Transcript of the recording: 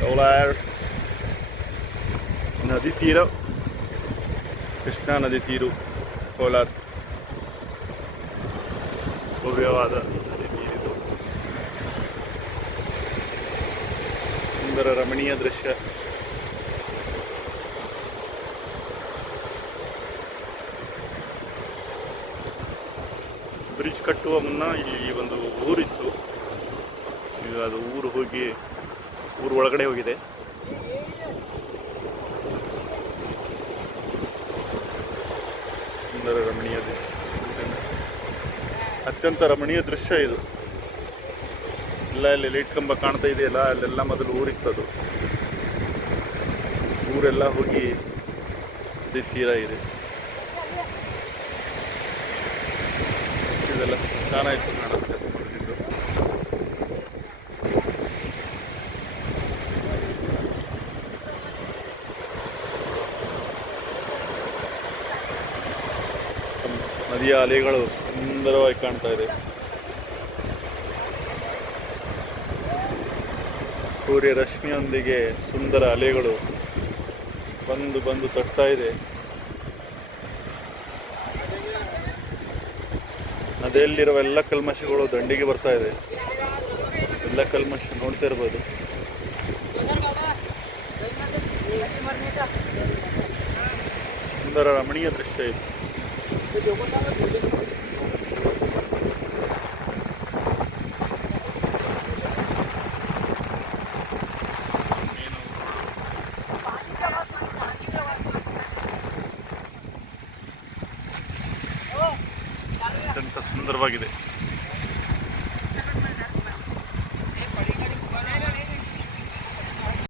ಕೋಲಾರ ನದಿ ತೀರ, ಕೃಷ್ಣಾ ನದಿ ತೀರು ಕೋಲಾರ. ಭವ್ಯವಾದ ನದಿ ತೀರಿದು ಸುಂದರ ರಮಣೀಯ ದೃಶ್ಯ. ಬ್ರಿಡ್ಜ್ ಕಟ್ಟುವ ಮುನ್ನ ಇಲ್ಲಿ ಒಂದು ಊರಿತ್ತು. ಈಗ ಅದು ಊರು ಹೋಗಿ ಊರು ಒಳಗಡೆ ಹೋಗಿದೆ. ಸುಂದರ ರಮಣೀಯ ದೃಶ್ಯ, ಅತ್ಯಂತ ರಮಣೀಯ ದೃಶ್ಯ ಇದು. ಎಲ್ಲ ಇಲ್ಲಿ ಲೈಟ್ ಕಂಬ ಕಾಣ್ತಾ ಇದೆಯಲ್ಲ, ಅಲ್ಲೆಲ್ಲ ಮೊದಲು ಊರಿತ್ತದು. ಊರೆಲ್ಲ ಹೋಗಿ ನದಿ ತೀರ ಇದೆ. ಇದೆಲ್ಲ ಚೆನ್ನಾಗಿತ್ತು ಕಾಣುತ್ತೆ. ನದಿಯ ಅಲೆಗಳು ಸುಂದರವಾಗಿ ಕಾಣ್ತಾ ಇದೆ. ಸೂರ್ಯ ರಶ್ಮಿಯೊಂದಿಗೆ ಸುಂದರ ಅಲೆಗಳು ಬಂದು ಬಂದು ತಟ್ತಾ ಇದೆ. ನದಿಯಲ್ಲಿರುವ ಎಲ್ಲ ಕಲ್ಮಶಗಳು ದಂಡಿಗೆ ಬರ್ತಾ ಇದೆ. ಎಲ್ಲ ಕಲ್ಮಶ ನೋಡ್ತಾ ಇರ್ಬೋದು. ಸುಂದರ ರಮಣೀಯ ದೃಶ್ಯ ಇದು.